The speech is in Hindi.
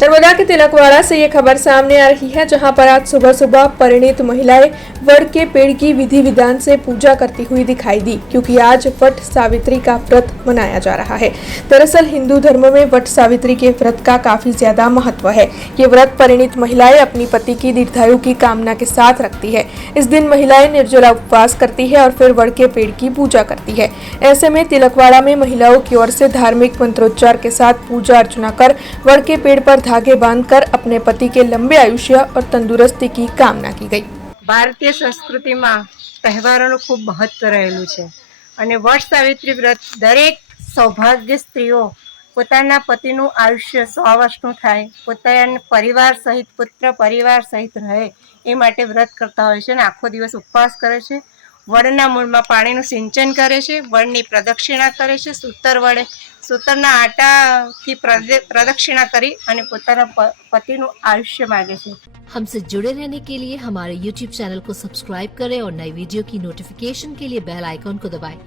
नर्मदा के तिलकवाड़ा से ये खबर सामने आ रही है, जहां पर आज सुबह सुबह परिणीत महिलाएं वट के पेड़ की विधि विधान से पूजा करती हुई दिखाई दी, क्योंकि आज वट सावित्री का व्रत मनाया जा रहा है। दरअसल हिंदू धर्म में वट सावित्री के व्रत का काफी ज्यादा महत्व है। ये व्रत परिणीत महिलाएं अपनी पति की दीर्घायु की कामना के साथ रखती है। इस दिन महिलाएं निर्जला उपवास करती है और फिर वट के पेड़ की पूजा करती है। ऐसे में तिलकवाड़ा में महिलाओं की ओर से धार्मिक मंत्रोच्चार के साथ पूजा अर्चना कर वट के पेड़ पर धागे बांधकर अपने पति के लंबे आयुष्य और तंदुरुस्ती की कामना की गई। भारतीय संस्कृति में तहेवारों खूब महत्व रहेलू है અને વટ સાવિત્રી વ્રત દરેક સૌભાગ્ય સ્ત્રીઓ પોતાના પતિનું આયુષ્ય 100 વર્ષનું થાય, પોતાના પરિવાર સહિત પુત્ર પરિવાર સહિત રહે એ માટે વ્રત કરતા હોય છે અને આખો દિવસ ઉપવાસ કરે છે। વડના મૂળમાં પાણીનું સિંચન કરે છે, વડની પ્રદક્ષિણા કરે છે, સૂતરના આટાથી પ્રદક્ષિણા કરી અને પોતાના પતિનું આયુષ્ય માગે છે। हमसे जुड़े रहने के लिए हमारे YouTube चैनल को सब्सक्राइब करें और नई वीडियो की नोटिफिकेशन के लिए बेल आइकॉन को दबाएं।